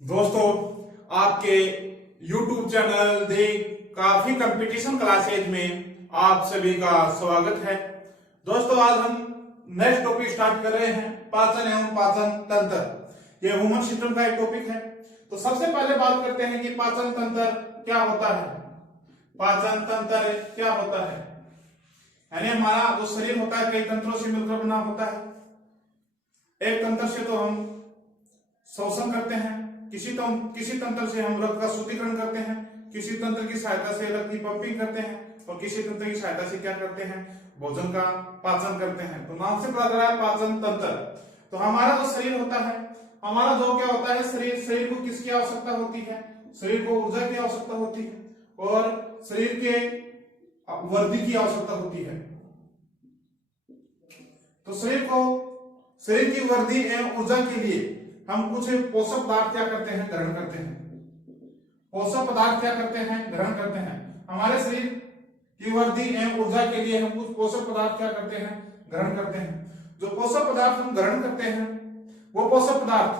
दोस्तों, आपके YouTube channel दी काफी कंपटीशन क्लासेज में आप सभी का स्वागत है। दोस्तों, आज हम नेक्स्ट टॉपिक स्टार्ट कर रहे हैं, पाचन एवं पाचन तंत्र। यह ह्यूमन सिस्टम का एक टॉपिक है। तो सबसे पहले बात करते हैं कि पाचन तंत्र क्या होता है। पाचन तंत्र क्या होता है, यानी हमारा जो शरीर होता है कई तंत्रों से मिलकर बना होता है। एक तंत्र से तो हम श्वसन करते हैं, किसी तंत्र से हम रक्त का शुद्धिकरण करते हैं, किसी तंत्र की सहायता से रक्त की पंपिंग करते हैं और किसी तंत्र की सहायता से क्या करते हैं, भोजन का पाचन करते हैं। तो नाम से पता चल रहा है पाचन तंत्र। तो हमारा जो शरीर होता है, हमारा जो क्या होता है, शरीर को किसकी आवश्यकता होती है? शरीर को ऊर्जा की आवश्यकता होती है और शरीर के वृद्धि की आवश्यकता होती है। तो शरीर की वृद्धि एवं ऊर्जा के लिए हम कुछ पोषक पदार्थ क्या करते हैं, ग्रहण करते हैं। पोषक पदार्थ क्या करते हैं, ग्रहण करते हैं। हमारे शरीर की वृद्धि एवं ऊर्जा के लिए हम कुछ पोषक पदार्थ क्या करते हैं, ग्रहण करते हैं। जो पोषक पदार्थ हम ग्रहण करते हैं वो पोषक पदार्थ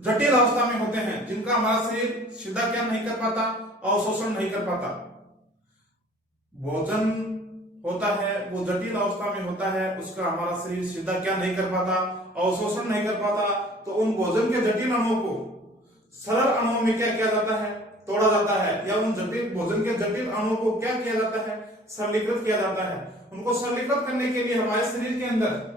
जटिल अवस्था में होते हैं, जिनका हमारा शरीर सीधा क्या नहीं कर पाता, अवशोषण नहीं कर पाता। भोजन होता है वो जटिल अवस्था में होता है, उसका हमारा शरीर सीधा क्या नहीं कर पाता, अवशोषण नहीं कर पाता। तो उन भोजन के जटिल अणुओं को सरल अणुओं में क्या किया जाता है, तोड़ा जाता है, या उन जटिल भोजन के जटिल अणुओं को क्या किया जाता है, सरलीकृत किया जाता है। उनको सरलीकृत करने के लिए हमारे शरीर के अंदर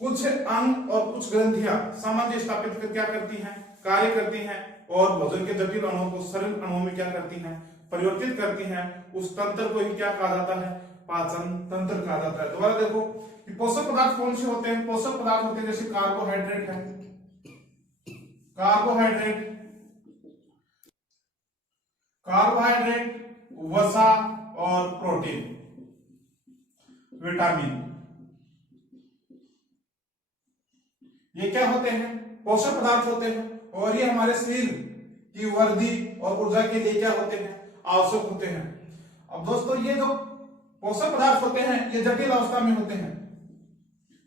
कुछ अंग और कुछ ग्रंथियां सामंजस्य स्थापित कर क्या करती हैं, कार्य करती हैं और भोजन के जटिल अणुओं को सरल अणुओं में क्या करती हैं, परिवर्तित करती हैं। उस तंत्र को ही क्या कहा जाता है, पाचन तंत्र कहा जाता है। दोबारा देखो कि पोषक पदार्थ कौन से होते हैं। पोषक पदार्थ होते हैं जैसे कार्बोहाइड्रेट है, कार्बोहाइड्रेट, वसा और प्रोटीन, विटामिन, ये क्या होते हैं, पोषक पदार्थ होते हैं। और ये हमारे शरीर की वृद्धि और ऊर्जा के लिए क्या होते हैं, आवश्यक होते हैं। अब दोस्तों, ये जो पोषक पदार्थ होते हैं ये जटिल अवस्था में होते हैं।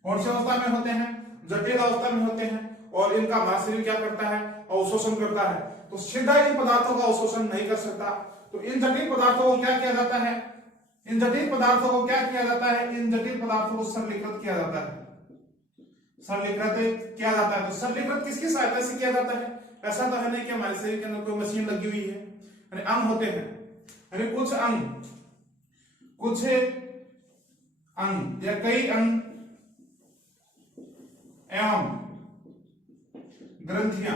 कौन सी अवस्था में होते हैं, जटिल अवस्था में होते हैं। और इनका हमारा शरीर क्या करता है, अवशोषण करता है। तो सीधा इन पदार्थों का अवशोषण नहीं कर सकता। तो इन जटिल पदार्थों को क्या किया जाता है, इन जटिल पदार्थों को क्या किया जाता है, इन जटिल पदार्थों को सरलीकृत किया जाता है। सरलीकृत किया जाता है। तो सरलीकृत किसकी सहायता से किया जाता है? ऐसा तो है नहीं कि हमारे शरीर के अंदर कोई मशीन लगी हुई है, यानी अंग होते हैं, यानी कुछ अंग या कई अंग एवं ग्रंथियां,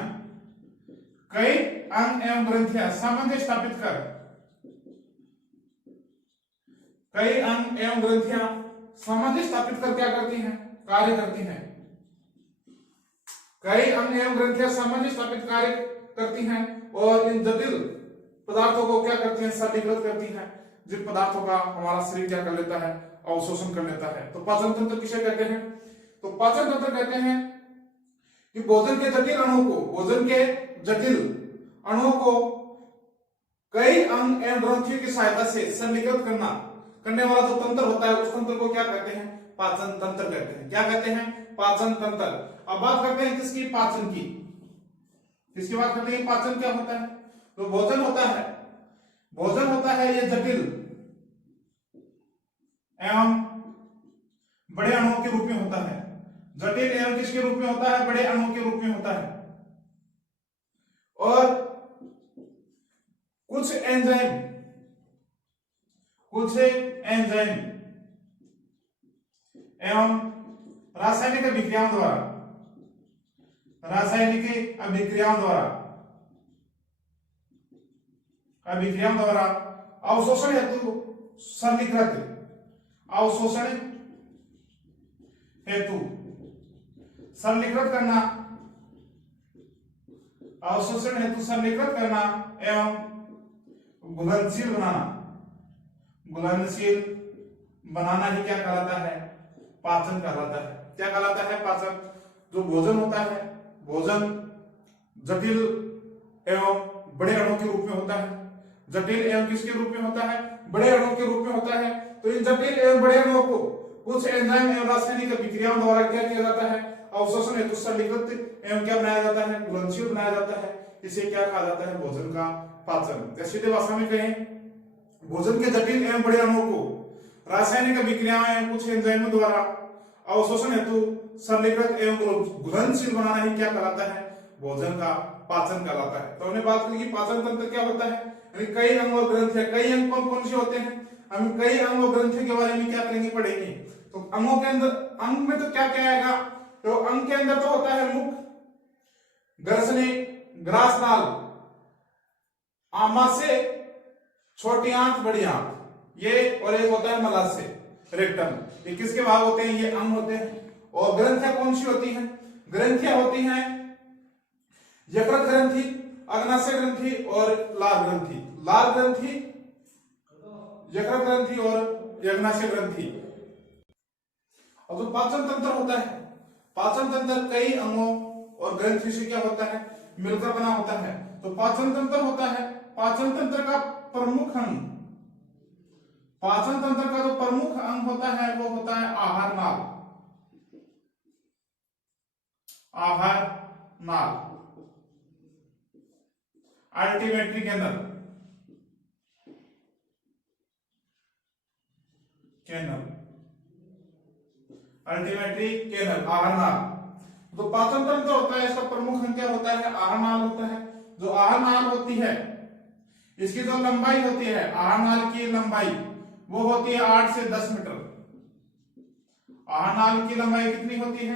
कई अंग एवं ग्रंथियां सामंजस्य स्थापित कर, कई अंग एवं ग्रंथियां सामंजस्य स्थापित कर क्या करती हैं, कार्य करती हैं। कई अंग एवं ग्रंथियां सामंजस्य स्थापित कार्य करती हैं और इन जटिल पदार्थों को क्या करती हैं, सरलीकृत करती हैं, जिन पदार्थों का हमारा शरीर क्या कर लेता है, अवशोषण कर लेता है। तो पाचन तंत्र किसे कहते हैं? तो पाचन तंत्र कहते हैं कि भोजन के जटिल अणुओं को कई अंग एवं ग्रंथियों की सहायता से सरलीकृत करने वाला जो तंत्र होता है, उस तंत्र को क्या कहते हैं, पाचन तंत्र कहते हैं। क्या कहते हैं, पाचन तंत्र। अब बात करते हैं किसकी, पाचन की। किसकी बात करते हैं, पाचन क्या होता है? तो भोजन होता है ये जटिल एवं बड़े अणुओं के रूप में होता है। जटिल एवं किसके रूप में होता है, बड़े अणुओं के रूप में होता है। और कुछ एंजाइम एवं रासायनिक अभिक्रियाओं द्वारा अवशोषण हेतु सरलीकृत करना एवं घुलनशील बनाना ही क्या कहलाता है, पाचन कहलाता है। क्या कहलाता है, पाचन। जो भोजन होता है, भोजन जटिल एवं बड़े अणुओं के रूप में होता है। जटिल एवं किसके रूप में होता है, बड़े अणुओं के रूप में होता है। तो इन जटिल एवं बड़े अणुओं को कुछ एंजाइम एवं रासायनिक अभिक्रियाओं द्वारा क्या किया जाता है, अवशोषण हेतु सरलीकृत एवं क्या बनाया जाता है, घुलनशील बनाया जाता है। इसे क्या कहा जाता है, भोजन का पाचन। या सीधे भाषा में कहें, भोजन के जटिल एवं बड़े अणुओं को रासायनिक अभिक्रियाओं एवं कुछ एंजाइमों द्वारा अवशोषण हेतु सरलीकृत एवं घुलनशील बनाना ही क्या कहलाता है, भोजन का पाचन कहलाता है। तो हमने बात की कि पाचन तंत्र क्या होता है, कई अंग और ग्रंथि। कई अंग कौन कौन से होते हैं, हम कई अंग और ग्रंथि के बारे में क्या करेंगे, पढ़ेंगे। तो अंगों के अंदर, अंग में तो क्या क्या आएगा, तो अंग के अंदर तो होता है मुख, ग्रसनी, ग्रासनाल, आमाशय, छोटी आंत, बड़ी आंत, ये, और एक होता है मलाशय, रेक्टम। ये किसके भाग होते हैं, ये अंग होते हैं। और ग्रंथियां कौन सी होती हैं, ग्रंथियां होती हैं यकृत ग्रंथि, अग्नाशय ग्रंथि और लाल ग्रंथि। लाल ग्रंथि, यकृत ग्रंथि और अग्नाशय ग्रंथि। और जो पाचन तंत्र होता है, पाचन तंत्र कई अंगों और ग्रंथि से क्या होता है, मिलकर बना होता है। तो पाचन तंत्र होता है, पाचन तंत्र का प्रमुख अंग, पाचन तंत्र का जो प्रमुख अंग होता है वो होता है आहार नाल। आहार नाल, अल्टीमेटरी कैनल, कैनल, अल्टीमेटरी कैनल, आहार नाल। तो पाचन तंत्र होता है, इसका प्रमुख अंग क्या होता है, आहार नाल होता है। जो आहार नाल होती है, इसकी जो लंबाई होती है, आहार नाल की लंबाई वो होती है 8 से 10 मीटर। आहार नाल की लंबाई कितनी होती है,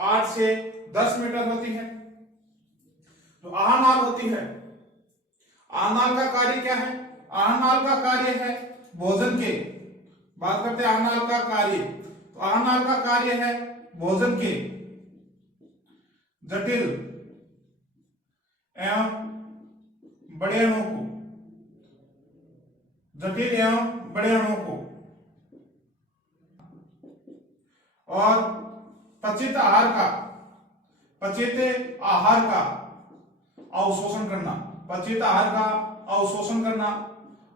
8 से 10 मीटर होती है। तो आहार नाल होती है, आहार नाल का कार्य क्या है, आहार नाल का कार्य है भोजन के, बात करते हैं आहार नाल का कार्य। तो आहार नाल का कार्य है भोजन के जटिल एवं बड़े अणुओं को, जटिल एवं बड़े अणुओं को और पचित आहार का, पचित आहार का अवशोषण करना, पचित आहार का अवशोषण करना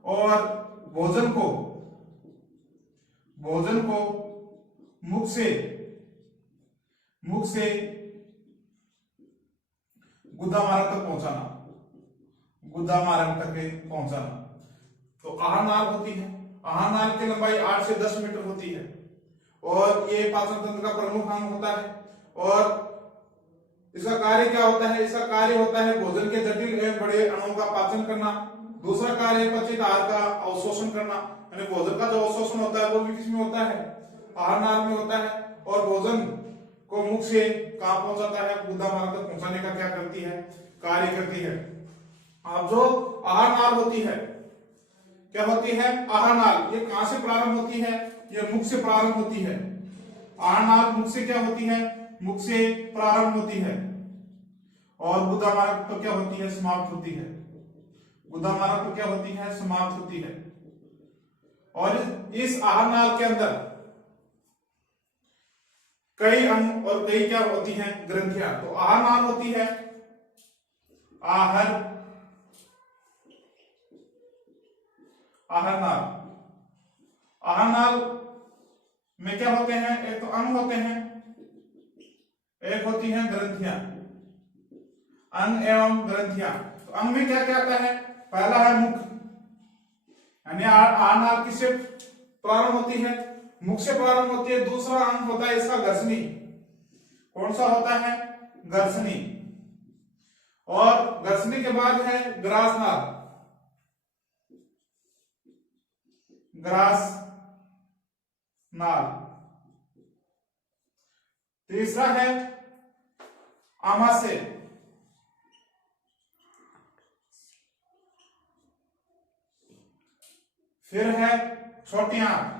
और भोजन को, भोजन को मुख से, मुख से गुदा मार्ग तक पहुंचाना, गुदा मार्ग तक पहुंचाना। तो आहार नाल होती है, आहार नाल की लंबाई 8 से 10 मीटर होती है और ये पाचन तंत्र का प्रमुख अंग होता है। और इसका कार्य क्या होता है, इसका कार्य होता है भोजन के जटिल एवं बड़े अणुओं का पाचन करना। दूसरा कार्य है पचित आहार का अवशोषण करना, यानी भोजन का जो अवशोषण होता है वो भी किसमें होता है, आहार नाल में होता है। और भोजन को मुख से कहां पहुंचाता है, गुदा मार्ग तक पहुंचाने का क्या करती है, कार्य करती है। अब जो आहार नाल होती है, क्या होती है, आहार नाल, ये कहां से प्रारंभ होती है, ये मुख से प्रारंभ होती है। आहार नाल मुख से क्या होती है, मुख से प्रारंभ होती है और गुदा मार्ग पर क्या होती है, समाप्त होती है। गुदा मार्ग पर क्या होती है, समाप्त होती है। और इस आहार नाल के अंदर कई अंग और कई क्या होती हैं, ग्रंथियां। तो आहार नाल होती है, आहार, आहार नाल, आहार नाल में क्या होते हैं, एक तो अंग होते हैं, एक होती हैं ग्रंथियां, अंग एवं ग्रंथियां। तो अंग में क्या क्या आता है, पहला है मुख, यानी आहार नाल किससे प्रारंभ होती है, मुख से प्रारंभ होती है। दूसरा अंग होता है इसका घर्षणी, कौन सा होता है, घर्षणी। और घर्षणी के बाद है ग्रासनाल, ग्रास नाल। तीसरा है आमाशय, फिर है छोटी आंत,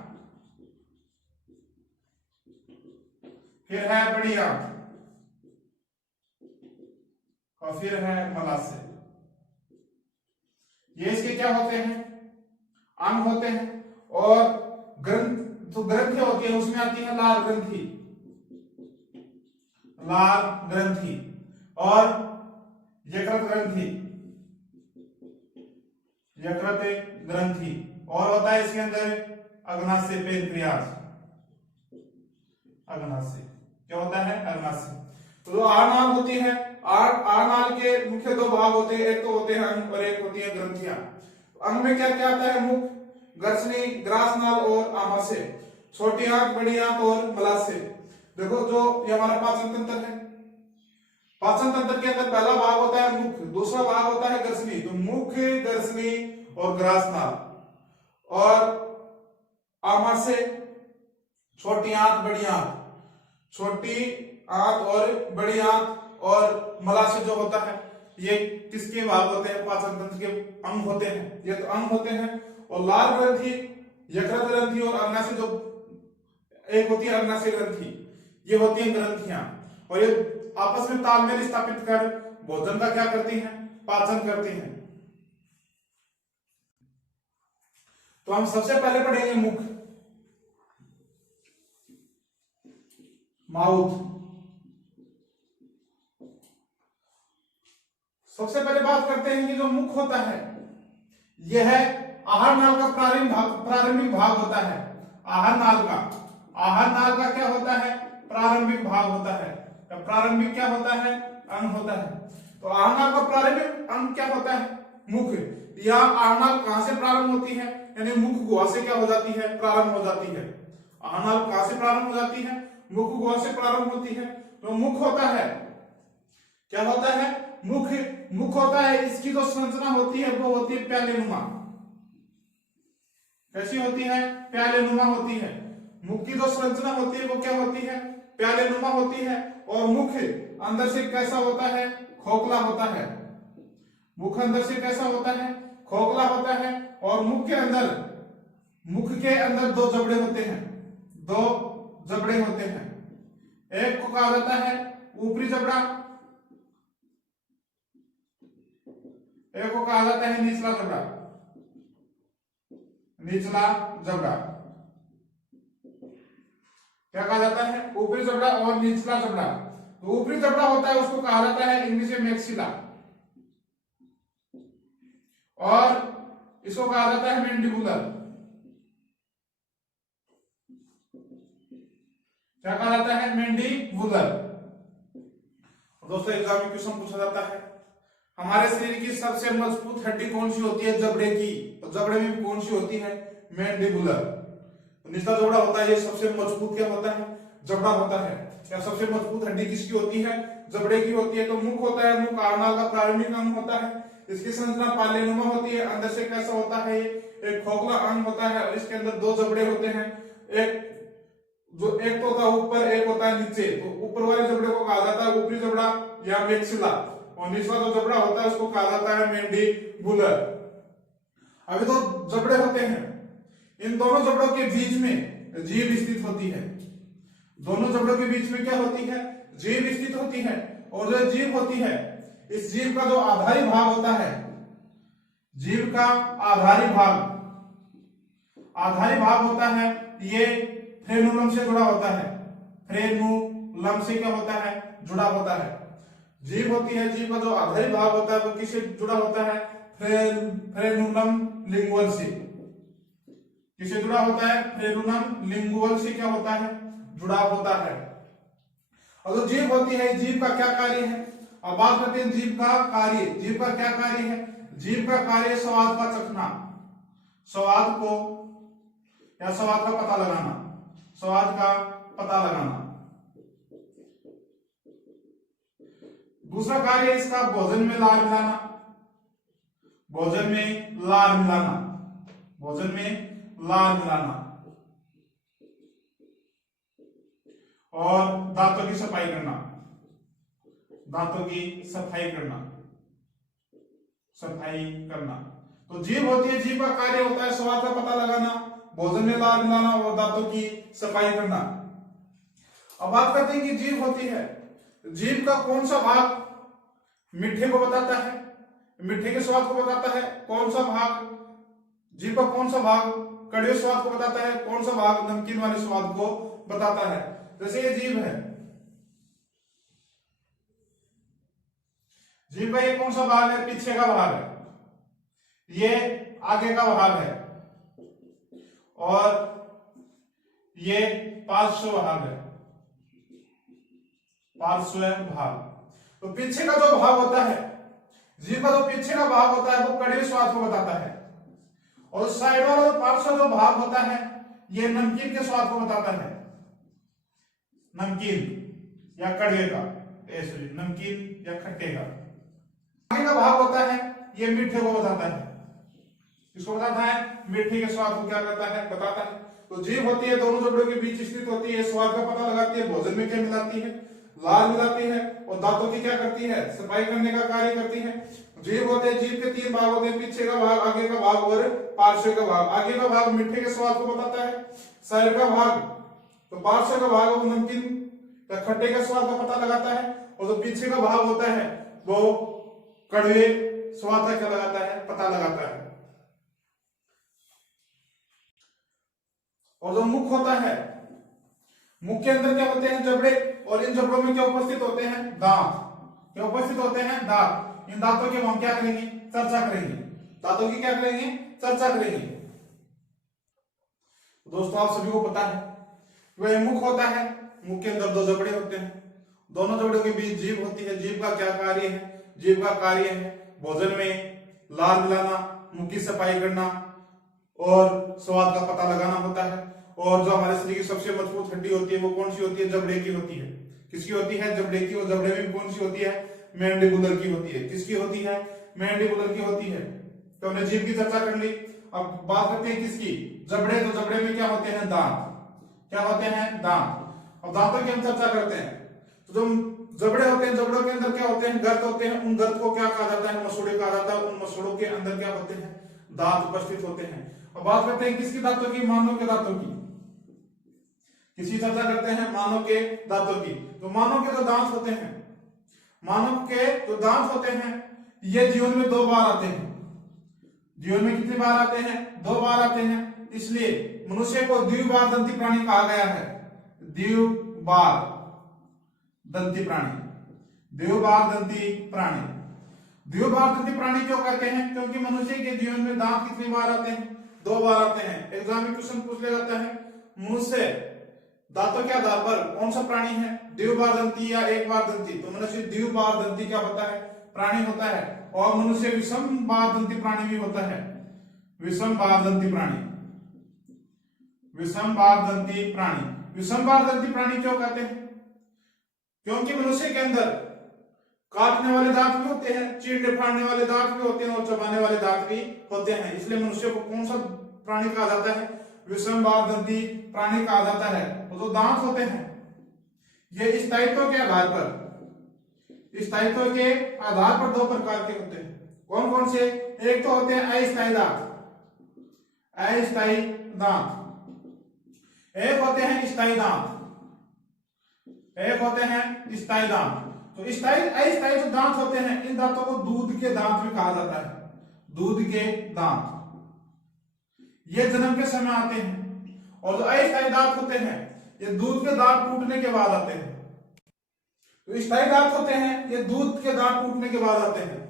फिर है बड़ी आंत और फिर है मलाशय। ये इसके क्या होते हैं, अंग होते हैं। और ग्रंथ, जो ग्रंथि होती है उसमें आती है लाल ग्रंथि, लाल ग्रंथि और यकृत ग्रंथि, यकृत ग्रंथि। और होता है इसके अंदर अग्नाशय, पेनक्रियाज, अग्नाशय क्या होता है, अग्नाशय। जो आहारनाल होती है, आहारनाल के मुख्य दो भाग होते हैं, एक तो होते हैं अंग और एक होती है ग्रंथियां। अंग में क्या क्या आता है? मुख, ग्रसनी, ग्रासनाल और आमाशय, छोटी आंत, बड़ी आंत और मलाशय। देखो जो ये हमारा पाचन तंत्र है, पाचन तंत्र के अंदर पहला भाग होता है मुख, दूसरा भाग होता है ग्रसनी। तो मुख, ग्रसनी और ग्रासनाल और आमाशय, छोटी आंत, बड़ी आंत, छोटी आंत और बड़ी आंत और मलाशय जो होता है, ये किसके भाग होते हैं? पाचन तंत्र के अंग होते हैं, ये तो अंग होते हैं। और लाल ग्रंथि, यकृत ग्रंथि और अग्नाशय, जो एक होती है अग्नाशय ग्रंथि, ये होती है ग्रंथियां। और ये आपस में तालमेल स्थापित कर भोजन का क्या करती हैं? पाचन करती हैं। तो हम सबसे पहले पढ़ेंगे मुख, माउथ। सबसे पहले बात करते हैं कि जो मुख होता है यह है आहार नाल का प्रारंभिक भाग होता है। आहार नाल का क्या होता है? प्रारंभिक भाग होता है। प्रारंभिक क्या होता है? अंग होता है। तो आहार नाल का प्रारंभिक अंग क्या होता है? मुख। यह आहार नाल कहां से प्रारंभ होती है? यानी मुख गुहा से क्या हो जाती है? प्रारंभ हो जाती है। आहार नाल कहां से प्रारंभ हो जाती है? मुख गुहा से प्रारंभ होती है। तो मुख होता है, क्या होता है? मुख होता है, इसकी जो संरचना होती है वो होती है प्यालेनुमा। कैसी होती है? प्यालेनुमा होती है। मुख की जो संरचना होती है वो क्या होती है? प्यालेनुमा होती है। और मुख अंदर से कैसा होता है? खोखला होता है। मुख अंदर से कैसा होता है? खोखला होता है। और मुख के अंदर दो जबड़े होते हैं, दो जबड़े होते हैं। एक को कहा जाता है ऊपरी जबड़ा, एक को कहा जाता है निचला जबड़ा। निचला जबड़ा क्या कहा जाता है? ऊपरी जबड़ा और निचला जबड़ा। तो ऊपरी जबड़ा होता है उसको कहा जाता है इंग्लिश में मैक्सिला, और इसको कहा जाता है मैंडिबुलर। क्या कहा जाता है? मैंडिबुलर। दोस्तों एग्जाम में क्वेश्चन पूछा जाता है हमारे शरीर की सबसे मजबूत हड्डी कौन सी होती है? जबड़े की। तो जबड़े में भी कौन सी होती है? मैंडिबुलर। तो निचला जबड़ा होता है, ये सबसे मजबूत क्या होता है? जबड़ा होता है। क्या सबसे मजबूत हड्डी किसकी होती है? जबड़े की होती है। तो मुख होता है, मुख आहार नाल का प्रारंभिक अंग होता है। इसकी संरचना पालेनुमा होती है। अंदर से कैसा होता है? एक खोखला अंग होता है और इसके अंदर दो जबड़े होते हैं। एक तो होता है ऊपर, एक होता है नीचे। तो ऊपर वाले जबड़े को कहा जाता है ऊपरी जबड़ा या मैक्सिला, और निचला जो जबड़ा होता है उसको कहा जाता है मैंडिबुलर। अभी तो जबड़े होते हैं, इन दोनों जबड़ों के बीच में जीभ स्थित होती है। दोनों जबड़ों के बीच में क्या होती है? जीभ स्थित होती है। और जो जीभ होती है, इस जीभ का जो आधारी भाग होता है, जीभ का आधारी भाग होता है, ये फ्रेनुलम से जुड़ा होता है। फ्रेनुलम से क्या होता है? जुड़ा होता है। जीभ होती है, जीभ का जो आधारी भाग होता है वो किससे जुड़ा होता है? फ्रेनुलम लिंगुअल से। किससे जुड़ा होता है? फ्रेनुलम लिंगुअल से क्या होता है? जुड़ा होता है। और जो जीभ होती है, जीभ का क्या कार्य है? अब बात करते हैं जीभ का कार्य। जीभ का क्या कार्य है? जीभ का कार्य स्वाद का चखना, स्वाद का पता लगाना, स्वाद का पता लगाना। दूसरा कार्य इसका भोजन में लार मिलाना, भोजन में लार मिलाना, भोजन में लार मिलाना। और दांतों की सफाई करना, दांतों की सफाई करना, सफाई करना। तो जीभ होती है, जीभ का कार्य होता है स्वाद का पता लगाना, भोजन में लार मिलाना और दांतों की सफाई करना। अब बात करते हैं कि जीभ होती है, जीभ का कौन सा भाग मीठे को बताता है? मीठे के स्वाद को बताता है। कौन सा भाग जीभ का कौन सा भाग कड़वे स्वाद को बताता है? कौन सा भाग नमकीन वाले स्वाद को बताता है? जैसे ये जीभ है, जीभ का ये कौन सा भाग है? पीछे का भाग है। ये आगे का भाग है और ये पार्श्व भाग है, पार्श्व भाग। तो पीछे का जो भाग होता है, जीभ का जो पीछे का भाग होता है वो कड़वे स्वाद को बताता है, और साइड वाला जो पार्श्व जो भाग होता है ये नमकीन के स्वाद को बताता है, नमकीन या कड़वे का, सॉरी नमकीन या खट्टे का। आगे का भाग होता है ये मीठे को बताता है, किसको बताता है, मीठे के स्वाद को क्या करता है, बताता है। तो जीभ होती है दोनों जबड़ों के बीच स्थित होती है, स्वाद का पता लगाती है, भोजन में क्या मिलाती है, लार मिलाती है, और दांतों की क्या करती है, सफाई करने का कार्य करती है। जीभ होते हैं, जीभ के तीन भाग होते हैं, पीछे का भाग, आगे का भाग और पार्श्व का भाग। आगे का भाग मीठे के स्वाद को बताता है, साइड का भाग तो पार्श्व का भाग वो नमकीन या खट्टे का स्वाद का पता लगाता है, और जो पीछे का भाग होता है वो कड़वे स्वाद का क्या लगाता है, पता लगाता है। और जो मुख होता है, मुख के अंदर क्या होते हैं, जबड़े, और इन जबड़ों में क्या उपस्थित होते हैं, दांत। क्या उपस्थित होते हैं, दांत। इन दांतों की हम क्या करेंगे, चर्चा करेंगे, दांतों की क्या करेंगे, चर्चा करेंगे। दोस्तों आप सभी को पता है वह मुख होता है, मुख के अंदर दो जबड़े होते हैं, दोनों जबड़ों के बीच जीभ होती है। जीभ का क्या कार्य है, जीभ का कार्य है भोजन में लार मिलाना, मुंह की सफाई करना और स्वाद का पता लगाना होता है। और जो हमारे शरीर की सबसे मजबूत हड्डी होती है वो कौन सी होती है, जबड़े की होती है। किसकी होती है, जबड़े की। और जबड़े में कौन सी होती है, मैंडिबुलर की होती है। किसकी होती है, मैंडिबुलर की होती है। तो हमने जीभ की चर्चा कर ली, अब बात करते हैं किसकी, जबड़े। तो जबड़े में क्या होते हैं, दांत। क्या होते हैं, दांत। अब दांतों की हम चर्चा करते हैं। तो जो जबड़े होते हैं, जबड़ों के अंदर क्या होते हैं, गर्त होते हैं। उन गर्त को क्या कहा जाता है, मसूड़े कहा जाता है। उन मसूड़ों के अंदर क्या होते हैं, दांत उपस्थित होते हैं। अब बात करते हैं किसकी दांतों की, मानव के दांतों की। किसी चर्चा करते हैं मानव के दांतों की। तो मानव के जो दांत होते हैं, मानव के जो दांत होते हैं ये जीवन में 2 बार आते हैं। जीवन में कितनी बार आते हैं, 2 बार आते हैं। इसलिए मनुष्य को द्विबार दंती प्राणी कहा गया है। द्विबार दंती प्राणी, द्विबार दंती प्राणी। द्विबार दंती प्राणी क्यों कहते हैं, क्योंकि मनुष्य के जीवन में दांत कितनी बार आते हैं, 2 बार आते हैं। एग्जाम में क्वेश्चन पूछ लिया जाता है, मनुष्य दांतों के आधार पर कौन सा प्राणी है, द्विबार दंती या एक बार दंती। तो मनुष्य द्विबार दंती क्या होता है, प्राणी होता है। और मनुष्य विषम बार दंती प्राणी भी होता है, विषम बार दंती प्राणी, विषम बार दंती प्राणी। विषम बार दंती प्राणी क्यों कहते हैं, क्योंकि मनुष्य के अंदर काटने वाले दांत भी होते हैं, चीरने फाड़ने वाले दांत भी होते हैं, और चबाने वाले दांत भी होते हैं। इसलिए मनुष्य को कौन सा प्राणी कहा जाता है, विषम बार दंती प्राणी कहा जाता है। तो जो दांत होते हैं ये स्थायित्व के आधार पर, स्थायित्व के आधार पर 2 प्रकार के होते हैं। कौन कौन से, एक तो होते हैं अस्थायी दांत, अस्थायी दांत। एक होते हैं स्थायी दांत, एक होते हैं स्थायी दांत। तो स्थायी अस्थायी जो दांत होते हैं इन दांतों को दूध के दांत भी कहा जाता है, दूध के दांत। ये जन्म के समय आते हैं। और जो अस्थायी दांत होते हैं ये दूध के दांत टूटने के बाद आते हैं। तो स्थायी दांत होते हैं ये दूध के दांत टूटने के बाद आते हैं।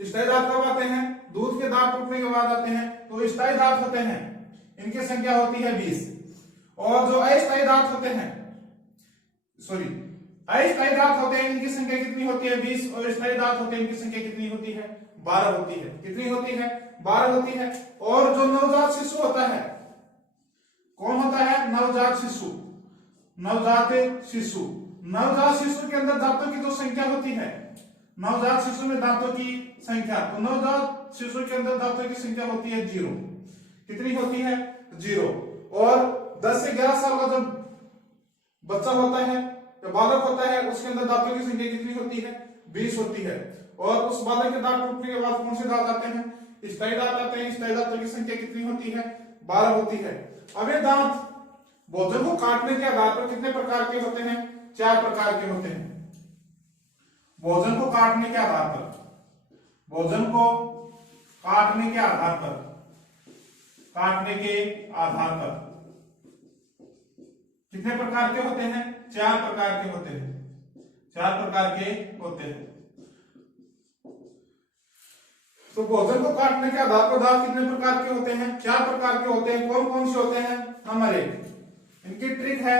स्थायी दांत कब आते हैं, दूध के दांत टूटने के बाद आते हैं। तो स्थायी दांत होते हैं इनकी संख्या होती है 20। और जो अस्थायी दांत होते हैं, सॉरी अस्थायी दांत होते हैं इनकी संख्या कितनी होती है, 20। और स्थायी दांत होते हैं इनकी संख्या कितनी होती है, 12 होती है। कितनी होती है, 12 होती है। और जो नवजात शिशु होता है, कौन होता है, नवजात शिशु, नवजात शिशु। नवजात शिशु के अंदर दांतों की जो संख्या होती है, नवजात शिशु में दांतों की संख्या, तो नवजात शिशु के अंदर दांतों की संख्या होती है 0। कितनी होती है, 0। और 10 से 11 साल का जब बच्चा होता है, जो बालक होता है, उसके अंदर दांतों की संख्या कितनी होती है, 20 होती है। और उस बालक के दांत टूटने के बाद कौन से दांत आते हैं, स्थायी दांत आते हैं। स्थायी दांतों की संख्या कितनी होती है, 12 होती है। अब ये दांत भोजन को काटने के आधार पर कितने प्रकार के होते हैं, 4 प्रकार के होते हैं। भोजन को काटने के आधार पर, भोजन को काटने के आधार पर, काटने के आधार पर कितने प्रकार के होते हैं, 4 प्रकार के होते हैं, 4 प्रकार के होते हैं। तो भोजन को काटने के आधार पर दांत कितने प्रकार के होते हैं, 4 प्रकार के होते हैं। कौन कौन से होते हैं, नंबर 1 इनकी ट्रिक है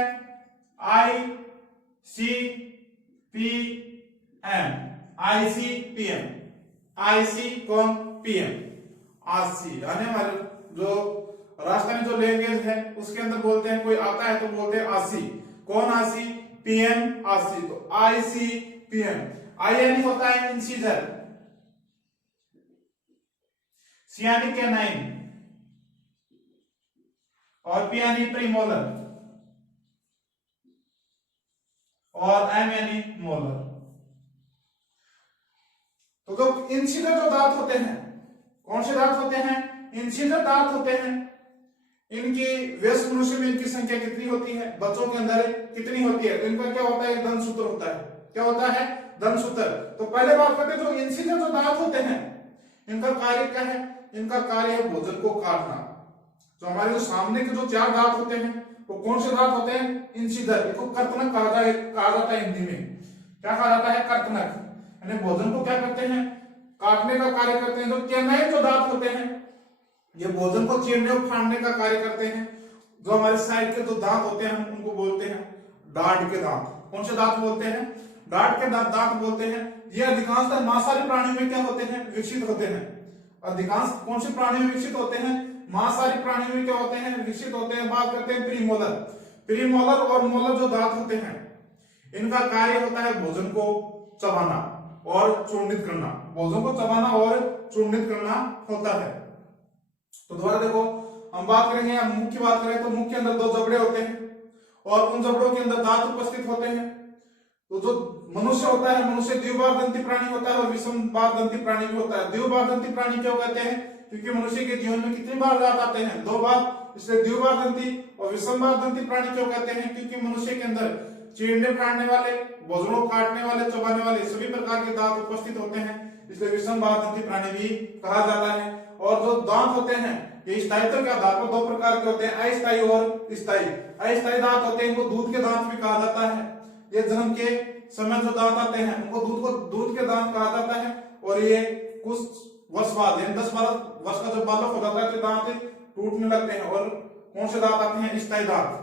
ICP P M, IC PM, IC कौन पीएम, आसी यानी हमारे जो राजस्थानी जो लैंग्वेज है उसके अंदर बोलते हैं, कोई आता है तो बोलते हैं आसी, कौन आसी, पीएम आसी, तो आईसी पीएम। आई यानी होता है इंसीजर, सी यानी कैनाइन, और पी यानी प्रीमोलर, और एम यानी मोलर। तो जो इंसीजर जो दांत होते हैं, कौन से दांत होते हैं, इंसीजर दांत होते हैं। इनकी वयस्क मनुष्य में इनकी संख्या कितनी होती है, बच्चों के अंदर कितनी होती है, तो इनका क्या होता है, दंतसूत्र होता है। क्या होता है, दंतसूत्र। तो पहले बात करते हैं जो इंसीजर जो दांत होते हैं इनका कार्य क्या है, इनका कार्य है भोजन को काटना। जो हमारे जो सामने के जो चार दांत होते हैं वो कौन से दांत होते हैं, इंसीजर। इनको कर्तनक कहा जाता है हिंदी में। क्या कहा जाता है, कर्तनक। यानी भोजन को क्या करते हैं, काटने का कार्य करते हैं। जो कैनाइन जो दांत होते हैं ये भोजन को चीरने और फाड़ने का कार्य करते हैं। जो हमारे साइड के जो दांत होते हैं हम उनको बोलते हैं डांट के दांत। कौन से दांत बोलते हैं, डांट के दांत बोलते हैं। ये अधिकांशतः मांसाहारी प्राणियों में क्या होते हैं, विकसित होते हैं। अधिकांश कौन से प्राणी में विकसित होते हैं, मांसाहारी प्राणियों में क्या होते हैं, विकसित होते हैं। बात करते हैं प्रीमोलर। प्रीमोलर और मोलर जो दांत होते हैं इनका कार्य होता है भोजन को चबाना और चूर्णित करना। भोजन को चबाना और चूर्णित करना होता है। तो दोबारा देखो, हम बात करेंगे, हम मुख्य बात करें तो मुख्य अंदर दो जबड़े होते हैं और उन जबड़ों के अंदर दांत उपस्थित होते हैं। तो जो मनुष्य होता है, मनुष्य द्विबारदंती प्राणी होता है और विषमबारदंती प्राणी भी होता है। द्विबारदंती प्राणी क्यों कहते हैं, क्योंकि मनुष्य के जीवन में कितनी बार दांत आते हैं, 2 बार, इसलिए द्विबारदंती। और विषमबारदंती प्राणी क्यों कहते हैं, क्योंकि मनुष्य के अंदर चीरने फाड़ने वाले, भोजन को काटने वाले, चबाने वाले सभी प्रकार के दांत उपस्थित होते हैं, इसलिए विषमबारदंती प्राणी भी कहा जाता है। और जो दांत होते हैं ये स्थायित्व के आधार पर 2 प्रकार के होते हैं, अस्थायी और स्थायी। अस्थायी दांत होते हैं इनको दूध के दांत भी कहा जाता है। ये जन्म के समय जो दांत आते हैं उनको दूध के दांत कहा जाता है। और ये कुछ वर्ष बाद, 10-12 वर्ष का जब बालक हो जाता है तो दांत टूटने लगते हैं। और कौन से दांत आते हैं, स्थायी दांत।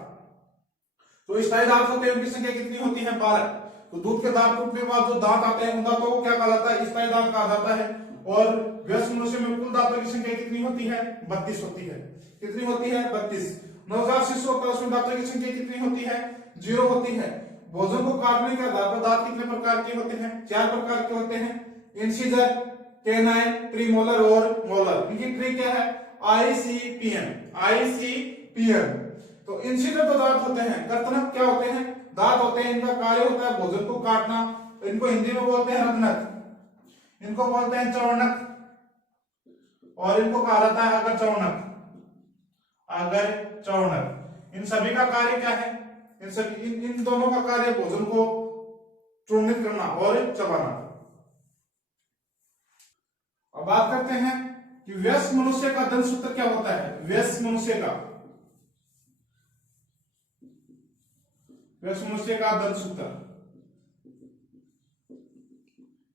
तो स्थायी दांत होते हैं उनकी संख्या कितनी होती है, 12। तो दूध के दांत टूटने के बाद जो दांत आते हैं उन दांतों को क्या कहा जाता है, स्थायी दांत कहा जाता है। और वयस्क मनुष्य में कुल दांतों की संख्या कितनी होती है, 32 होती है। कितनी होती है, 32। नवजात शिशु होता है उसमें दांतों की संख्या कितनी होती है, 0 होती है। भोजन को काटने के आधार पर दांत कितने प्रकार के होते हैं, 4 प्रकार के होते हैं, इंसीजर, कैनाइन, प्रीमोलर और मोलर। इनकी ट्री क्या है, आईसीपीएम, आईसीपीएम। तो इंसीजर तो दांत होते हैं, कर्तनक क्या होते हैं, दांत होते हैं। इनका कार्य होता है भोजन को काटना। इनको हिंदी में बोलते हैं रत्नक, इनको बोलते हैं चौर्णक, और इनको कहा जाता है अगर चौर्णक, अगर चौर्णक। इन सभी का कार्य क्या है, इन दोनों का कार्य भोजन को चूर्णित करना और चबाना। अब बात करते हैं कि वयस्क मनुष्य का दंतसूत्र क्या होता है। वयस्क मनुष्य का दंतसूत्र।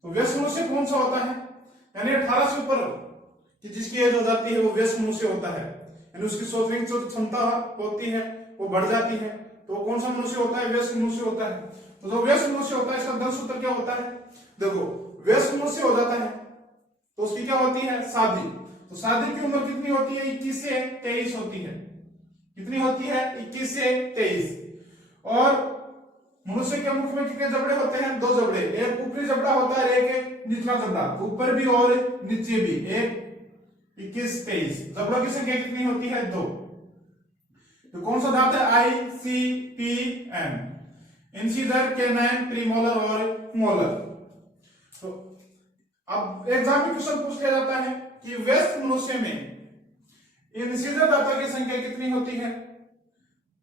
तो वयस्क मनुष्य कौन सा होता है, यानी 18 से ऊपर की जिसकी एज हो जाती है वो वयस्क मनुष्य होता है। यानी उसकी सोचने की जो क्षमता होती है वो बढ़ जाती है। तो कौन सा मनुष्य होता है, वयस्क मनुष्य होता है। तो जो वयस्क मनुष्य होता है इसका दंतसूत्र क्या होता है, देखो वयस्क मनुष्य हो जाता है तो उसकी क्या होती है, शादी। तो शादी की उम्र कितनी होती है, 21 से 23 होती है। कितनी होती है, 21 से 23। और मनुष्य के मुख में कितने जबड़े होते हैं, 2 जबड़े। एक ऊपरी जबड़ा होता है, एक निचला जबड़ा, ऊपर भी और नीचे भी। एक 21-23 जबड़ों की संख्या कितनी होती है, 2। तो कौन सा दांत है, आईसीपीएम, इंसीजर, कैनाइन, प्रीमोलर और मोलर। तो अब एग्जाम में क्वेश्चन पूछ लिया जाता है कि वयस्क मनुष्य में इंसीजर दांतों की संख्या कितनी होती है,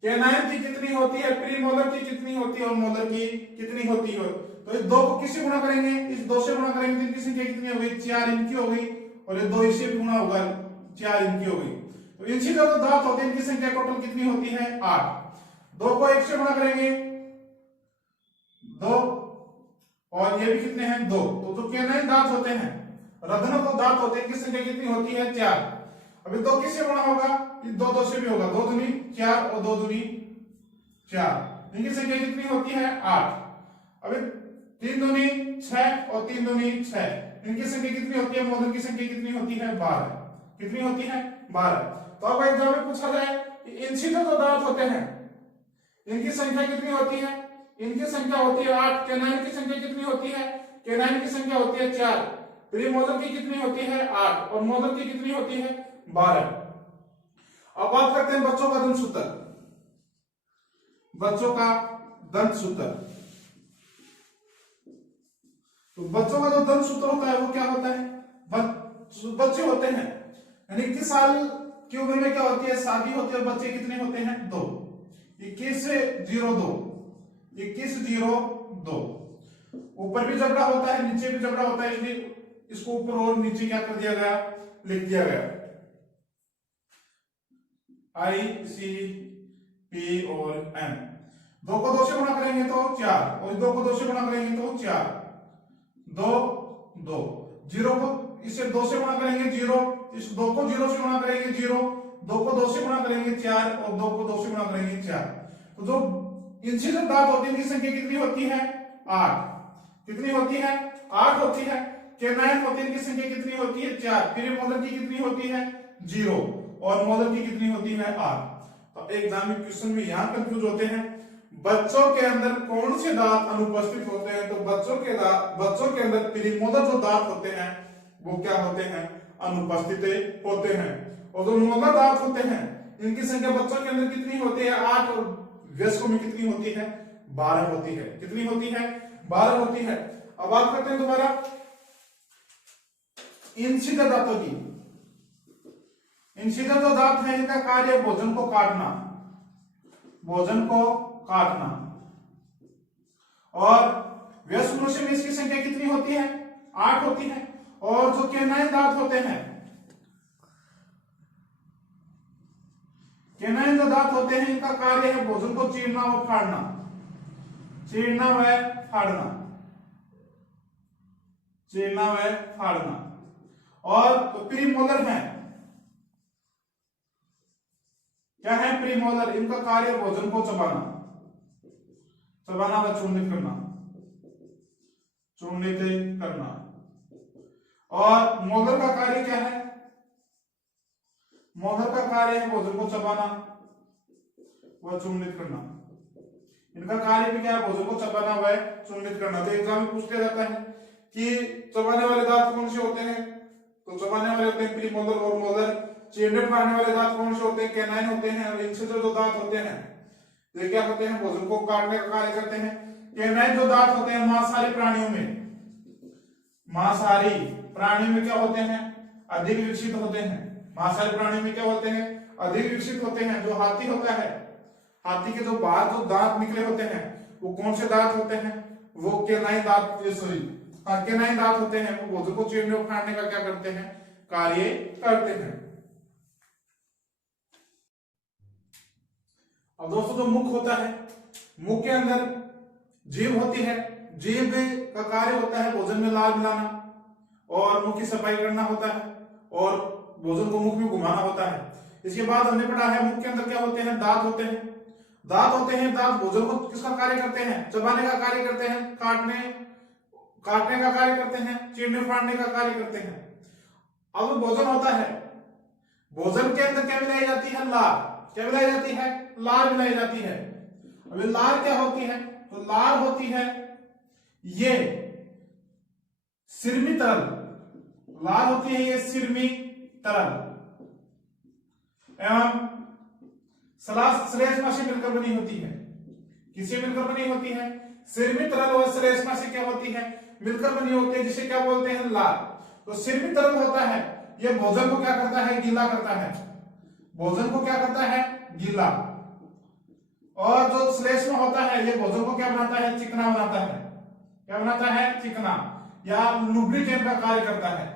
कैनाइन की कितनी होती है, प्रीमोलर की कितनी होती है और मोलर की कितनी होती है। तो इस 2 को किससे गुणा करेंगे, इस 2 से गुणा करेंगे तो इनकी संख्या कितनी होगी, 4 इनकी होगी। और ये 2 इससे भी गुणा होगा, 4 इनकी होगी। तो इंसीजर जो दांत होते हैं इनकी संख्या टोटल कितनी होती है, 8। 2 को 1 से गुणा करेंगे 2, और ये भी कितने हैं, 2। तो जो कैनाइन दांत होते हैं, रत्नक दांत होते हैं, इनकी संख्या कितनी होती है, 4। अभी 2 किससे गुणा होगा, 2 से भी होगा, 2 दूनी 4 और 2 दूनी 4। इनकी संख्या कितनी होती है, 8। अभी 3 दूनी 6 और 3 दूनी 6, इनकी संख्या कितनी होती है? मोदन की संख्या कितनी होती है? 12। कितनी होती है? 12। तो अब एग्जाम में पूछा जाए इनसे जो दांत होते हैं इनकी संख्या कितनी होती है? इनकी संख्या होती है 8। कैनाइन की संख्या कितनी होती है? कैनाइन की संख्या होती है 4। प्रीमोलर की कितनी होती है? 8। और मोलर की कितनी होती है? 12। अब बात करते हैं बच्चों का दंत सूत्र। बच्चों का दंत सूत्र, तो बच्चों का जो दंत सूत्र होता है वो क्या होता है? बच्चे होते हैं यानी 21 साल की उम्र में क्या होती है? शादी होती है। बच्चे कितने होते हैं? 2। 21-02, 21-02। ऊपर भी जबड़ा होता है, नीचे भी जबड़ा होता है, इसलिए इसको ऊपर और नीचे क्या कर दिया गया? लिख दिया गया। ICP और M। 2 को 2 से गुणा करेंगे तो 4, और 2 को 2 से गुणा करेंगे तो 4, 2 2। 0 को इससे 2 से गुणा करेंगे 0, इस 2 को 0 से गुणा करेंगे 0, 2 को 2 से गुणा करेंगे 4, और 2 को 2 से गुणा करेंगे 4। तो जो इनसे जो दांत होती है उनकी संख्या कितनी होती है? 8। कितनी होती है? 8 होती है। कैनाइन होती है, इनकी संख्या कितनी होती है? 4। प्रीमोलर की कितनी होती है? 0। और मोलर की कितनी होती है? 8। तो एग्जाम में क्वेश्चन में यहां कंफ्यूज होते हैं बच्चों के अंदर कौन से दांत अनुपस्थित होते हैं। तो बच्चों के अंदर प्रीमोलर जो दांत होते हैं वो क्या होते हैं? अनुपस्थित होते हैं। और जो मोलर दांत होते हैं इनकी संख्या बच्चों के अंदर कितनी होती है? 8। और वयस्कों में कितनी होती है? 12 होती है। कितनी होती है? 12 होती है। अब बात करते हैं दोबारा इंसिजर दांतों की। इंसिजर जो दांत है इनका कार्य भोजन को काटना, भोजन को काटना। और वयस्क मनुष्य में इसकी संख्या कितनी होती है? 8 होती है। और जो कैनाइन दांत होते हैं, कैनाइन जो दांत होते हैं इनका कार्य है भोजन को चीरना और फाड़ना, चीरना व फाड़ना, चीरना व फाड़ना। और तो प्रीमोलर है, क्या है? प्रीमोलर, इनका कार्य भोजन को चबाना, चबाना व चूर्णित करना, चूर्णित करना। और मोलर का कार्य क्या है? मोलर का कार्य है भोजन को चबाना व चूर्णित करना। इनका कार्य भी क्या है? भोजन को चबाना व चूर्णित करना। तो एग्जाम में पूछ लिया जाता है कि चबाने वाले दांत कौन से होते हैं? तो चबाने वाले होते हैं प्रीमोलर और मोलर। चीरने फाड़ने वाले दांत कौन से होते हैं? कैनाइन होते हैं। और इनसे जो दांत होते हैं ये क्या होते हैं? भोजन को काटने का कार्य करते हैं। कैनाइन जो दांत होते हैं मांसाहारी प्राणियों में, मांसाहारी प्राणी में क्या होते हैं? अधिक विकसित होते हैं। मांसाहारी प्राणी में क्या होते हैं? अधिक विकसित होते हैं। जो हाथी होता है, हाथी के जो बाहर जो दांत निकले होते हैं वो कौन से दांत होते हैं? वो कैनाइन दांत, सॉरी कैनाइन दांत होते हैं। वो भोजन को चीरने और फाड़ने का क्या करते हैं? कार्य करते हैं। अब दोस्तों जो मुख होता है, मुख के अंदर जीभ होती है। जीभ का कार्य होता है भोजन में लाल मिलाना और मुख की सफाई करना होता है और भोजन को मुख में घुमाना होता है। इसके बाद हमने पढ़ा है मुख के अंदर क्या होते हैं? दांत होते हैं। दांत होते हैं, दांत भोजन को किसका कार्य करते हैं? चबाने का कार्य करते हैं, काटने का कार्य करते हैं, चीरने फाड़ने का कार्य करते हैं। अब भोजन होता है, भोजन के अंदर क्या मिलाई जाती है? लार। क्या मिलाई जाती है? लार मिलाई जाती है। अभी लार क्या होती है? तो लार होती है ये सिरमी तरल, लार होती है ये सिरमी तरल एवं श्लेष्मा से मिलकर बनी होती है। किससे मिलकर बनी होती है? सिरमी तरल और श्लेष्मा से क्या होती है? मिलकर बनी होती है, जिसे क्या बोलते हैं? लार। तो सिरमी तरल होता है ये भोजन को क्या करता है? गीला करता है। भोजन को क्या करता है? गीला। और जो श्लेष्मा होता है ये भोजन को क्या बनाता है? चिकना बनाता है। क्या बनाता है? चिकना, या लुब्रिकेंट का कार्य करता है।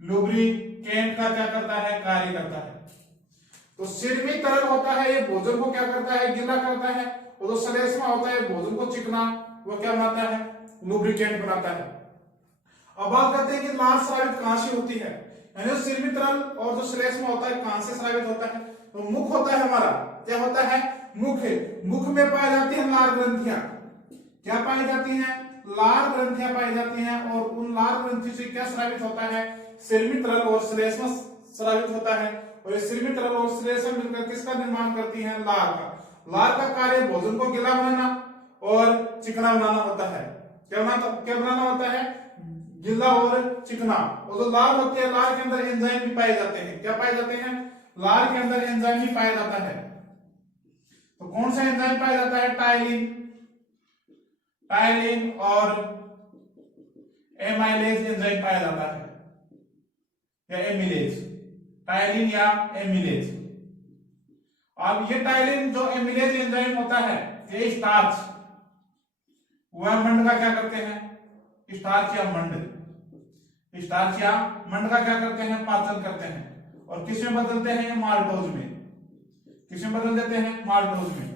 लुब्रिकेंट का क्या करता है? कार्य करता है। तो सिरमी तरल होता है ये भोजन को क्या करता है? गीला करता है। और जो श्लेष्मा होता है भोजन को चिकना, वो क्या बनाता है? लुब्रिकेंट बनाता है। अब बात करते हैं कि लार स्रावित कहां से होती है, यानी सिरमी तरल और जो श्लेष्मा होता है कहां से स्रावित होता है? तो मुख होता है हमारा। क्या होता है? मुख है। मुख में पाई जाती है लार ग्रंथियां। क्या पाई जाती हैं? लाल ग्रंथियां पाई जाती हैं और उन लाल ग्रंथि से क्या स्रावित होता है, श्लेष्मा तरल और श्लेष्मा स्रावित होता है। और ये श्लेष्मा तरल और श्लेष्मा मिलकर किसका निर्माण करती हैं, लार का। लार का कार्य भोजन को गीला बनाना और चिकना बनाना होता है। क्या बनाना होता है, गीला और चिकना। और जो लार होती है, लार के अंदर एंजाइम भी पाए जाते हैं। क्या पाए जाते हैं, लार के अंदर एंजाइम भी पाया जाता है। तो कौन सा एंजाइम पाया जाता है, टाइलिन और एमाइलेज एंजाइम पाया जाता है, या एमिलेज, टाइलिन या एमिलेज। अब ये टाइलिन जो एमिलेज एंजाइम होता है, ये स्टार्च वह मंड का क्या करते हैं, स्टार्च या मंड का क्या करते हैं, पाचन करते हैं। और किसमें बदलते हैं, माल्टोज में। किसमें बदल देते हैं, माल्टोज में।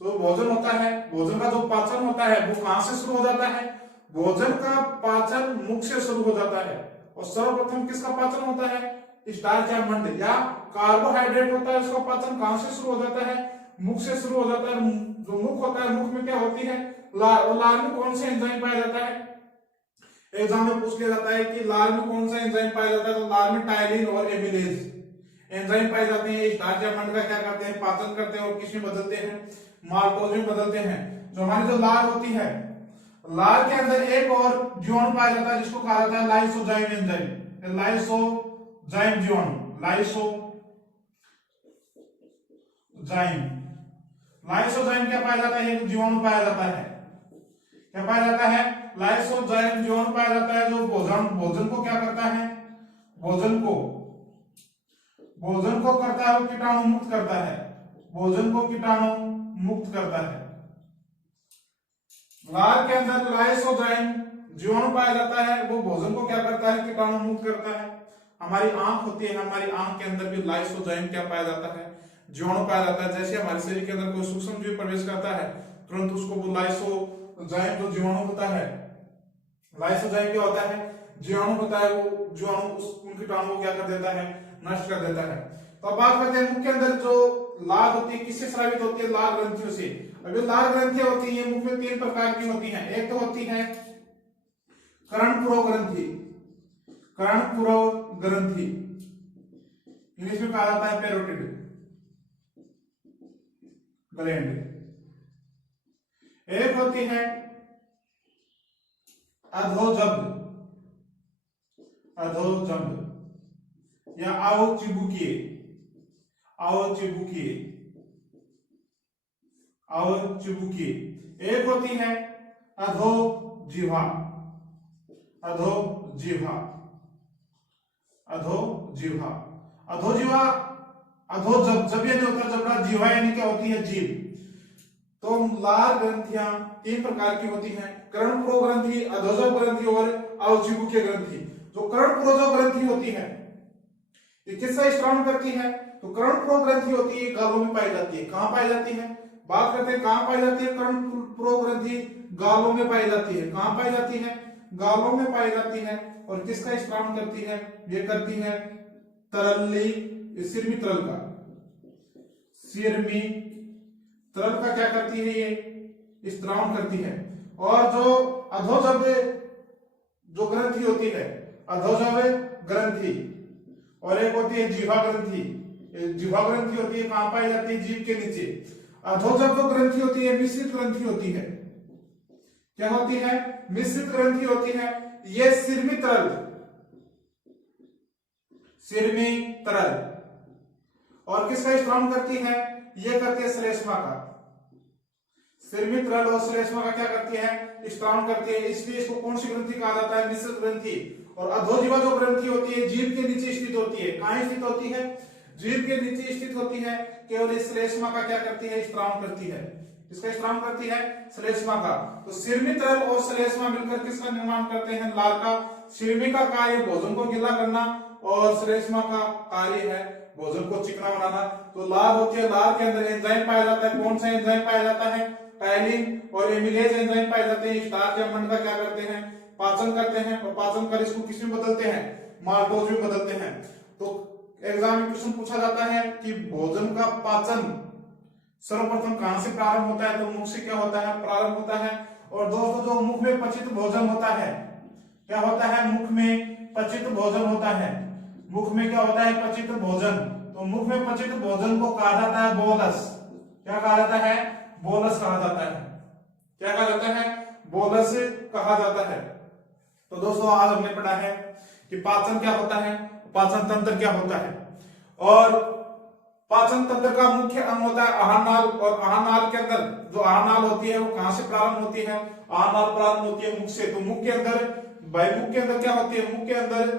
तो भोजन होता है, भोजन का जो पाचन होता है वो कहां से शुरू हो जाता है, भोजन का पाचन मुख से शुरू हो जाता है। और सर्वप्रथम किसका पाचन होता है, स्टार्च या मंड या कार्बोहाइड्रेट होता है, उसका पाचन कहां से शुरू हो जाता है, मुख से शुरू हो जाता है। जो मुख होता है, मुख में क्या होती है, लार। और लार में कौन सा एंजाइम पाया जाता है, एग्जाम में पूछ लिया जाता है कि लार में कौन सा एंजाइम पाया जाता है। तो लार में टाइलिन और एमिलेज एंजाइम पाए जाते हैं। स्टार्च या मंड का क्या करते हैं, पाचन करते हैं और किसमें बदलते हैं, माल्टोज में बदलते हैं। जो हमारी जो लार होती है, लार के अंदर एक और जीवाणु पाया जाता है जिसको कहा जाता है लाइसोजाइम एंजाइम, लाइसोजाइम जीवाणु, लाइसोजाइम क्या पाया जाता है, एक जीवाणु पाया जाता है। क्या पाया जाता है, लाइसोजाइम जीवाणु पाया जाता है, जो भोजन को क्या करता है, भोजन को करता है, कीटाणु मुक्त करता है, भोजन को कीटाणु मुक्त करता है। लार के अंदर लाइसोजाइम जीवाणु पाया जाता है, वो भोजन को क्या करता है, कीटाणु मुक्त करता है। हमारी आंख होती है, हमारी आंख के अंदर भी लाइसोजाइम क्या पाया जाता है, जीवाणु पाया जाता है। जैसे हमारे शरीर के अंदर कोई सूक्ष्म जीव प्रवेश करता है, तुरंत उसको वो लाइसोजाइम जो जीवाणु होता है, लाइसोजाइम क्या होता है, जीवाणु होता है, वो जीवाणु उन कीटाणु को क्या कर देता है, नष्ट कर देता है। तो अब बात करते हैं मुख के अंदर जो लार होती है किससे स्रावित होती है, लार ग्रंथियों से। अब ये लार ग्रंथियां होती हैं, मुख में 3 प्रकार की होती हैं। एक तो होती है कर्णपुरो ग्रंथि, इंग्लिश में कहा जाता है पैरोटिड ग्लैंड। एक होती है अधोजब या आवचिबुकीय। एक होती है अधोजिह्वा। अधोजब, जब ये नहीं होता जबड़ा, जीवा यानी क्या होती है, जीभ। तो लार ग्रंथियां 3 प्रकार की होती हैं, कर्णपुरो ग्रंथि, अधोजब ग्रंथि और अवचिबुकीय ग्रंथि। जो कर्णपुरो ग्रंथि होती है ये किसका स्त्राव करती है, तो कर्णपुरो ग्रंथि होती है, गालों में पाई जाती है। कहां पाई जाती है, बात करते हैं कहां पाई जाती है, कर्णपुरो ग्रंथि गालों में पाई जाती है। कहां पाई जाती है, गालों में पाई जाती है। और किसका स्त्राव करती है, ये करती है सिरमी तरल का। सिरमी तरल का क्या करती है, ये स्त्राव करती है। और जो अधोजब जो ग्रंथि होती है, अधोजब ग्रंथि, और एक होती है जिह्वा ग्रंथि। जिह्वा ग्रंथि होती है, कहां पाई जाती है, जीभ के नीचे। अधोजब जो ग्रंथि होती है मिश्रित ग्रंथि होती है। क्या होती है, मिश्रित ग्रंथि होती है। ये सिरमी तरल और किसका स्त्राव करती है, ये करती है श्लेष्मा का। सिरमी तरल और श्लेष्मा का क्या करती है, स्त्राव करती है। इसलिए इसको कौन सी ग्रंथि कहा जाता है, मिश्रित ग्रंथि। और अधोजिह्वा जो ग्रंथि होती है जीभ के नीचे स्थित होती है। कहां स्थित होती है, जीभ के नीचे स्थित होती है। केवल इस श्लेष्मा का क्या करती है, स्त्राव करती है। इसका स्त्राव करती है, श्लेष्मा का। तो सिरमी तरल और श्लेष्मा मिलकर किसका निर्माण करते हैं, लार का। सिरमी का कार्य भोजन को गीला करना और श्लेष्मा का कार्य है भोजन को चिकना बनाना। तो लार होती है, लार के अंदर एंजाइम पाया जाता है। कौन सा एंजाइम पाया जाता है, टाइलिन और एमिलेज एंजाइम पाए जाते हैं। स्टार्च या मंड का क्या करते हैं, पाचन करते हैं। और पाचन कर इसको किस में बदलते हैं, माल्टोज में बदलते हैं। तो एग्जाम में क्वेश्चन पूछा जाता है कि भोजन का पाचन सर्वप्रथम कहां से प्रारंभ होता है, तो मुख से क्या होता है, प्रारंभ होता है। और दोस्तों जो मुख में पचित भोजन होता है, क्या होता है, मुख में पचित भोजन होता है, मुख में क्या होता है, पचित भोजन। तो मुख में पचित भोजन को कहा जाता है बोलस। क्या कहा जाता है, बोलस कहा जाता है। क्या कहा जाता है, बोलस कहा जाता है। तो दोस्तों आज हमने पढ़ा है कि पाचन क्या होता है, पाचन तंत्र क्या होता है, और पाचन तंत्र का मुख्य अंग होता है आहार नाल, और आहार नाल के अंदर जो आहार नाल होती है वो कहां से प्रारंभ होती है, आहार नाल प्रारंभ होती है मुख से। तो मुख के अंदर, भाई मुख के अंदर क्या होती है, मुख के अंदर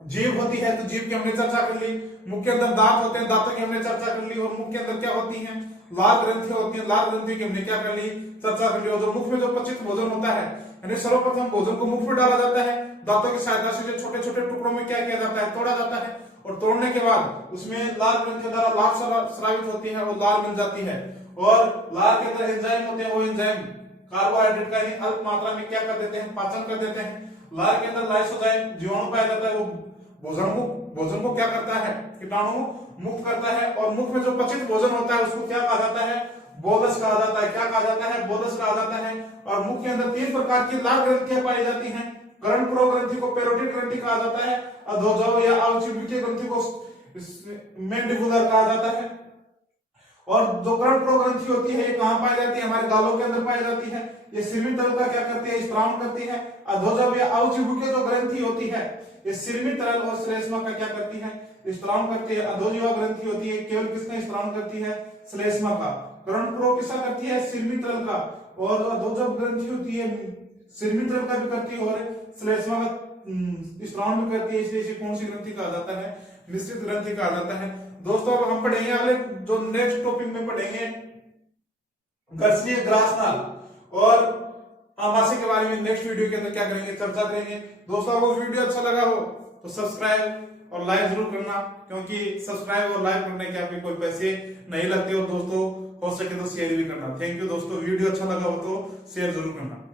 जीभ होती है, तो जीभ की हमने चर्चा कर ली। मुख के अंदर दांत होते हैं, दांतों की हमने चर्चा कर ली। और मुख के अंदर क्या होती है, लाल ग्रंथियां होती है, लाल ग्रंथि की हमने क्या कर ली, चर्चा कर ली। और जो मुख में जो पचित भोजन होता है, यानी सर्वप्रथम भोजन को मुख में डाला जाता है, दांतों की सहायता से जो छोटे छोटे टुकड़ों में क्या किया जाता है, तोड़ा जाता है, और तोड़ने के बाद उसमें लाल ग्रंथि द्वारा लाल स्रावित होती है, वो लाल मिल जाती है। और लाल के अंदर एंजाइम होते हैं, वो एंजाइम कार्बोहाइड्रेट का अल्प मात्रा में क्या कर देते हैं, पाचन कर देते हैं। लाल के अंदर लाइसोजाइम जीवाणु पाया जाता है, वो भोजन को क्या करता है, कीटाणु मुक्त करता है। और मुख में जो पचित भोजन होता है उसको क्या कहा जाता है, बोलस कहा जाता है। क्या कहा जाता है, बोलस कहा जाता है। और मुख के अंदर 3 प्रकार की लाल ग्रंथियां पाई जाती हैं। कर्णपुरो ग्रंथि को पेरोटिड ग्रंथि कहा जाता है, अधोजव या अवचुंबकीय ग्रंथि को मैंडिबुलर कहा जाता है। और जो कर्णपुरो ग्रंथि होती है ये कहां पाई जाती है, हमारे गालों के अंदर पाई जाती है। ये सिरमी तरल का क्या करती है, स्त्राव करती है। अधोजव या अवचुंबकीय जो ग्रंथि होती है ये सिरमी तरल और श्लेष्मा का क्या करती है, स्त्राव करती है। अधोजीवा ग्रंथि होती है केवल किसका स्त्राव करती है, श्लेष्मा का। कर्णपुरो किसका करती है, सिरमी तरल का। और अधोजव ग्रंथि होती है सिरमी तरल का भी करती है और श्लेष्मा का स्त्राव भी करती है, इसलिए इसे कौन सी ग्रंथि कहा जाता है, मिश्रित ग्रंथि कहा जाता है। दोस्तों अब हम पढ़ेंगे अगले जो नेक्स्ट टॉपिक में पढ़ेंगे गर्सनीय ग्रासनाल और आमाशय के बारे में। नेक्स्ट वीडियो के अंदर क्या करेंगे, चर्चा करेंगे। दोस्तों अगर वीडियो अच्छा लगा हो तो सब्सक्राइब और लाइक जरूर करना, क्योंकि सब्सक्राइब और लाइक करने के आपके कोई पैसे नहीं लगते। और दोस्तों हो सके तो शेयर भी करना। थैंक यू दोस्तों, वीडियो अच्छा लगा हो तो शेयर जरूर करना।